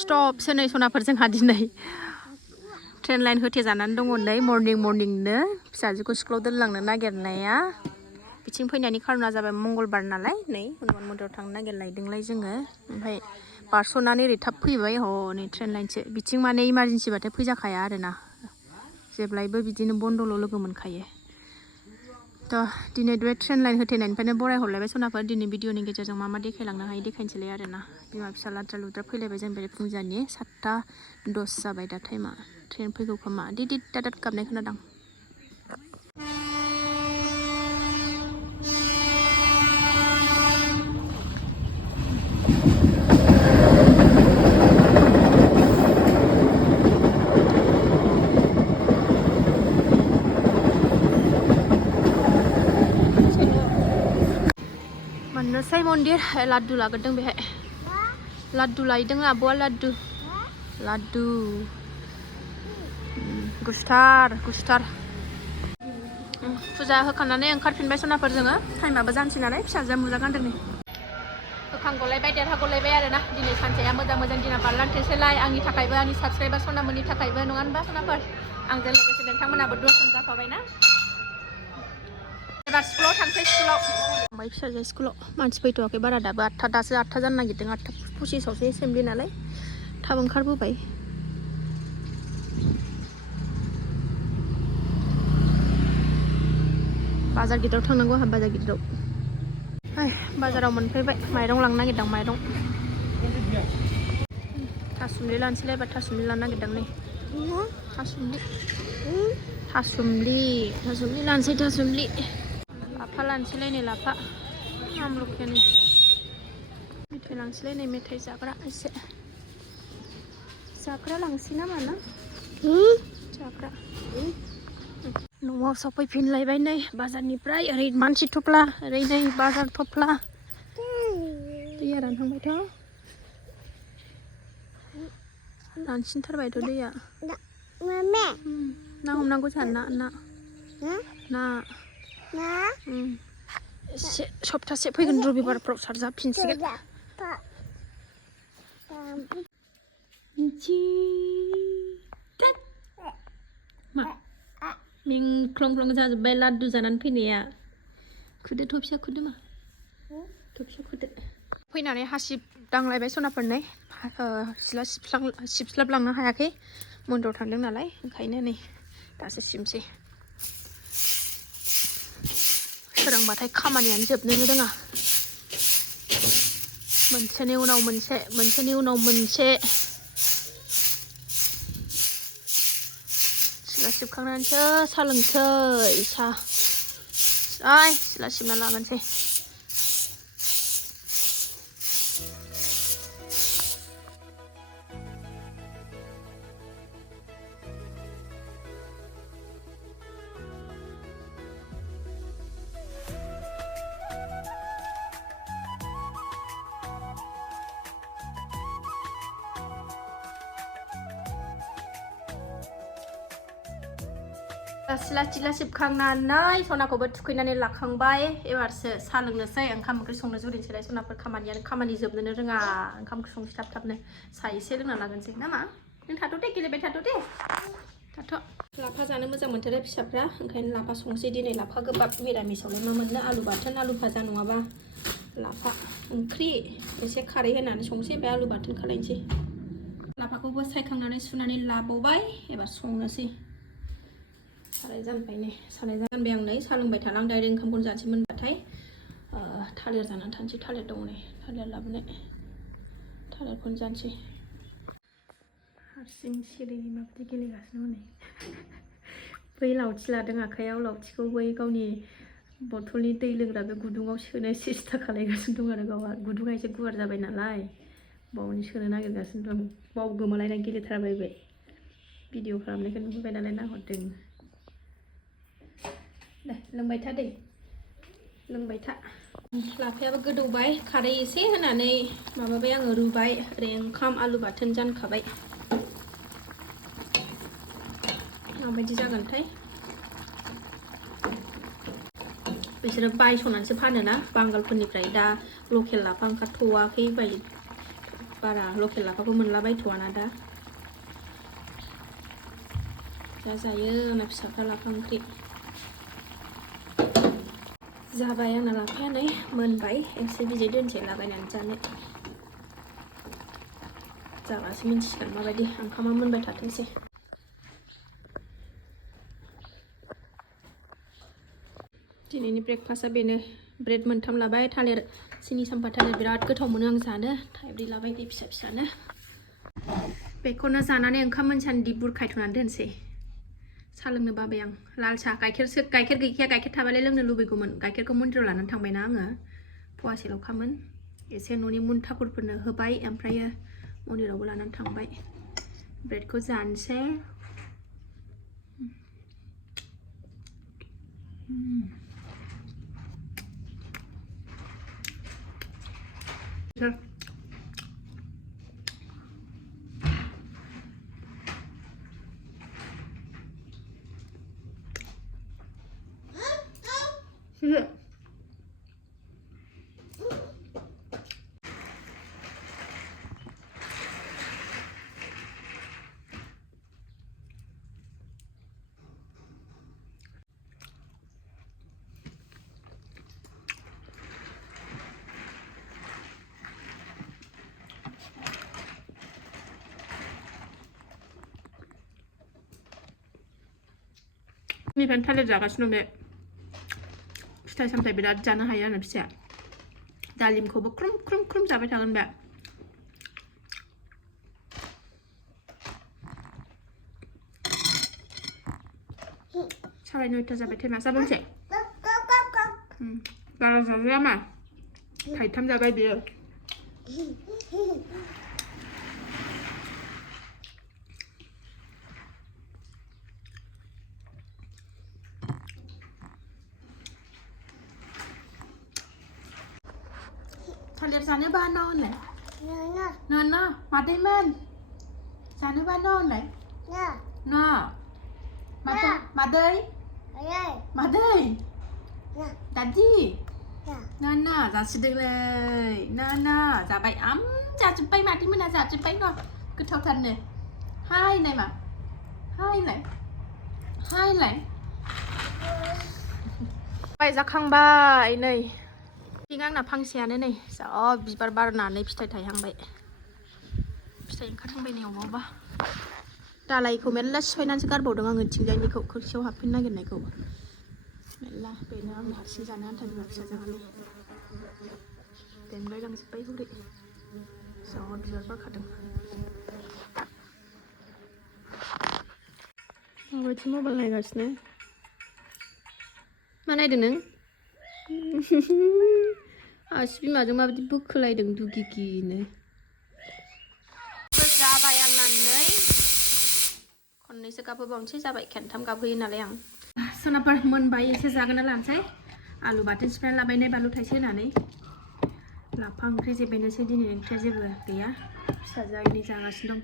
stop सोनै सनाफोर जोंहा दिनै ट्रेन लाइन होथेजानानै दङ नै मर्निंनो फिसाजोखौ स्कुलाव दोनलांनो नागिरनाया बिथिं फैनायनि खारना जाबाय मंगलबार नालाय नै हनुमान मन्दिराव थांनो नागिरलायदोंलाय जोङो ओमफ्राय बारस'नानै ओरै थाब फैबाय हनै ट्रेन लाइनसो बिथिं माने इमारजेन्सिबाथाय फैजाखाया आरोना जेब्लायबो बिदिनो बन्द'ल' लोगो मोनखायो थ' दिनै बे ट्रेन लाइन होथेनायनिफ्रायनो बरायहरलायबाय सनाफोर दिनै भिडिअनि गेजेरजों मा देखायलांनो हायो देखायनोसैलाय आरोना बिमा फिसा लाद्रा लुद्रा फैलायबाय जों बेरे फुंजानि 7:10 जाबाय दा टाइमा ट्रेन फैगौ खोमा दिदिद दादाद गाबनाय खोनादों मोननोसै मन्दिर लाड्डु लागोरदों बेहाय लाड्डु लायदों आब'आ लाड्डु गुस्थार फुजा होखांनानै ओंखारफिनबाय सनाफोर जोङो टाइमाबो जानोसै नालाय फिसाजोआ मुजा गानदों नै होखांगलायबाय देरहागलायबाय आरोना दिनै सानसेया मोजां दिना बारलांथोंसैलाय आंनि थाखायबो आंनि साबस्क्राइबार सनामोननि थाखायबो नङा होनबा सनाफोर आंजों लोगोसे नोंथांमोनाबो दर्शन जाफाबायना एबार स्कुलाव थांसै थांबाय फिसाजोआ स्कुलाव मानसि फैथ'वाखै बारा दाबो 8 दासो 8 जानो नागिरदों 8:25आवसो एसेमब्लि नालाय थाब ओंखारबोबाय बाजार गिदिराव थांनांगौ आंहा बाजार गिदिराव बाजाराव मोनफैबाय माइरं लांनो नागिरदों माइरं थासुमलि लानोसैलाय एबार थासुमलि लानो नागिरदों नै थासुमलि लानोसै लाफा लानोसैलाय नै लाफा आमलखियानि मेथाइ लांसैलाय नै मेथाइ जाग्रा एसे जाग्रा लांसै नामा ना जाग्रा न'आव सफैफिनलायबाय नै बाजारनिफ्राय ओरै मानसि थफ्ला ओरै नै बाजार थफ्ला दैया रानहांबायथ' रानसिनथारबायथ' दैया ना हमनांगौ जोंहा ना एसे सप्तासे फैगोन रबिबारफ्राव सारजाफिनसिगोन मा मिंख्लं जाजोब्बाय लाड्डु जानानै फैनाया खुदो थफिया खुदो मा थफिया खुदो फैनानै हासिब दांलायबाय सनाफोरनै सिथ्ला सिबस्लाबलांनो हायाखै मन्दिराव थांदों नालाय ओंखायनो नै दासो सिबसै सोरांबाथाय खामानियानो जोबनोनो रोङा मोनसेनि उनाव मोनसे सिला सिबखांनानैसो साहा लोंसै सिला सिबना लागोनसै सिला सिबखांनानै सनाखौबो थुखैनानै लाखांबाय एबारसो साहा लोंनोसै ओंखाम ओंख्रि संनो जुरिनोसैलाय सनाफोर खामानि जोबनोनो रोङा ओंखाम ओंख्रि संसै थाबनो साहा एसे लोंना लागोनसै नामा नों थाथ' दे गेलेबाय थाथ' दे लाफा जानो मोजां मोनथारो फिसाफ्रा ओंखायनो लाफा संसै दिनै लाफा गोबाब मिरामिसावलाय मा मोननो आलु बाथोन आलु भाजा नङाबा लाफा ओंख्रि एसे खारै होनानै संसै ओमफ्राय आलु बाथोन खालायनोसै लाफाखौबो सायखांनानै सुनानै लाबावबाय एबार संनोसै साराय जानबाय नै साराय जानबाय आं नै साहा लोंबाय थाना आं डाइरेक्ट ओंखामखौनो जानोसै मोनबाथाय थालिर जानानै थानोसै थालिर दङ नै थालिर लाबोनाय थालिरखौनो जानोसै हारसिं सिरि माबायदि गेलेगासिनो हनै बै लावथि लादों आखाइयाव लावथिखौ बै गावनि बथलनि दै लोंग्रा बे गुदुङाव सोनो सेस्था खालायगासिनो दं आरो गावहा गुदुङा एसे गुवार जाबाय नालाय बावनो सोनो नागिरगासिनो दं बाव गोमालायना गेलेथारबाय बे भिडिअ खालामनायखौ नुबाय नालाय नाहरदों दे लोंबाय था दै लोंबाय था लाफायाबो गोदौबाय खारै एसे होनानै माबाबाय आङो रुबाय ओरै ओंखाम आलु बाथोन जानखाबाय माबायदि जागोनथाय बिसोरो बायस'नानैसो फानोना बांगालफोरनिफ्राय दा लकेल लाफा ओंखारथ'वाखै बारा लकेल लाफाखौ मोनलाबायथ'वाना दा जाजायो आंना फिसाफ्रा लाफा ओंख्रि जाबाय आंना लाफाया नै मोनबाय एसे बिदै दोनसै लागायनानै जानो जाबासो मिन्थिसिगोन माबायदि ओंखामा मोनबाय थाथोंसै दिनैनि ब्रेकफास्टआ बेनो ब्रेड मोनथाम लाबाय थालिर सिनि साम्फा थालिर बिराद गोथाव मोनो आं जानो थाइब्रै लाबाय दे फिसा फिसानो बेखौनो जानानै ओंखाम मोनसान्दि बुरखायथ'नानै दोनसै साहा लोंनो बाबाय आं लाल साहा गाइखेर गैखाया गाइखेर थाबालाय लोंनो लुबैगौमोन गाइखेरखौ मन्दिराव लानानै थांबायना आङो फवासेल'खामोन एसे न'नि ठाकुरफोरनो होबाय ओमफ्रायो मन्दिरावबो लानानै थांबाय ब्रेडखौ जानोसै निफ्रायनो थालिर जागासिनो बे फिथाइ सामथाइ बिराद जानो हायो आरो फिसाया दालिमखौबो ख्रुम ख्रुम ख्रुम जाबाय थागोन बे साराय 9टा जाबाय टाइमा जाबायसै बारा जाजाया मा थाइथाम जाबाय बेयो थालिर जानोबा न' होनलाय न' मादैमोन जानोबा न' होनलाय न' मादै दादि ना जासिदोंलै ना जाबाय जाजोब्बाय मादैमोना जाजोब्बाय न' गोथावथारनो हायलाय मा हायलाय जाखांबाय नै आंना फांसेयानो नै जा बिबार बारनानै फिथाइ थायहांबाय फिथाइ ओंखारहांबाय नै अबावबा दालायखौ मेरला सिफायनानैसो गारबावदों आङो थिंजायनिखौ खोरखियाव हाबफैनो नागिरनायखौ मेरला बेनो आंनो हारसिं जानो आन्था बिमा फिसा जानानै देनबाय लांजोब्बाय हरै जा बिबार बारखादों माबायदि मबाइल नायगासिनो मा नायदों नों आसि बिमाजों माबायदि बोखोलायदों दुगिगिनो जाबाय आंना नै खननैसो गाबहोबावनोसै जाबाय खेनथाम गाबहोयो नालाय आं सोनाफोर मोनबाय एसे जागोना लानोसै आलु बाथोन सिफ्लेना लाबाय बानलु थाइसे होनानै लाफा ओंख्रि जेबेनोसै दिनै ओंख्रिया जेबो गैया फिसाजोआ जागासिनो दं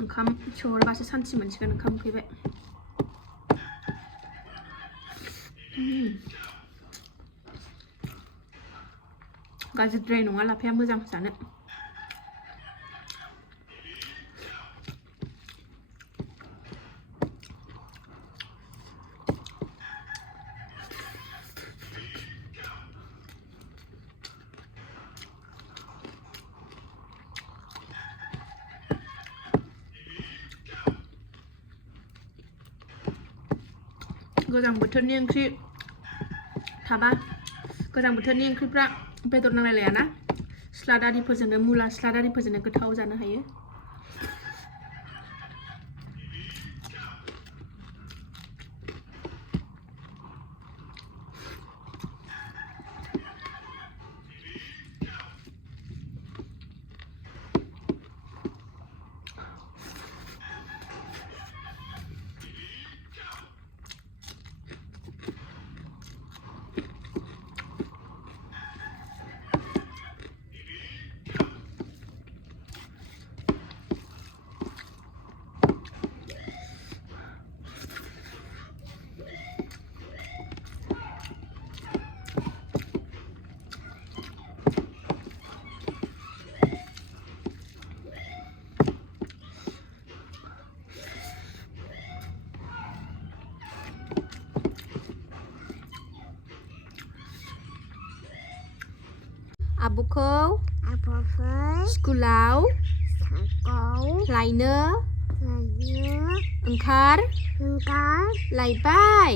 ओंखाम सौहरबासो सान्थि मोनसिगोन ओंखाम उखैबाय गाज्रिद्राय नङा लाफाया मोजां जानो गोजां बोथोरनि ओंख्रि थाबा गोजां बोथोरनि ओंख्रिफ्रा बेदर नांलायलायाना स्लाद आरिफोरजोंनो मुला स्लाद आरिफोरजोंनो गोथाव जानो हायो आब'खौ स्कुलाव लायनो लायबाय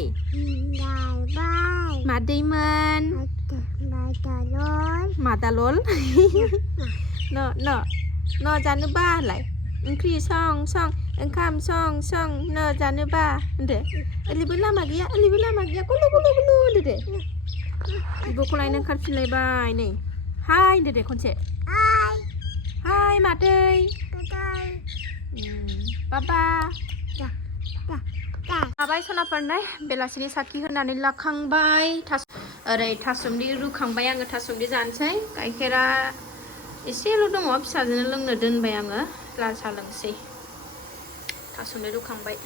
मादैमोन मादालल न जानोबा लाय ओंख्रि सं ओंखाम सं न जानोबा होनदो ओरैबो लामा गैया गुलु होनदो दे बिब'खौ लायनो ओंखारफिनलायबाय नै हाय होनदो दे खनसे हाय मादै बाबा जाबाय सनाफोरनाय बेलासिनि साखि होनानै लाखांबाय ओरै थासुमलि रुखांबाय आङो थासुमलि जानोसै गाइखेरा एसेल' दङ फिसाजोनो लोंनो दोनबाय आङो लाल साहा लोंसै थासुमलि रुखांबाय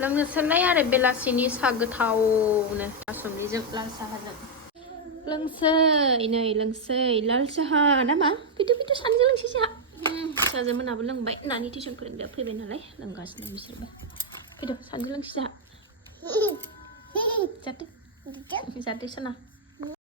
लोंनोसैलाय आरो बेलासिनि साहा गोथावनो थासुमलिजों लाल साहाजों लोंसै लाल साहा नामा फैदो सानैजों लोंसै जोंहा फिसाजो मोनाबो लोंबाय नानि टिउसन फोरोंग्राया फैबाय नालाय लोंगासिनो बिसोरबो फैदो सानैजों लोंसै जोंहा जादो सना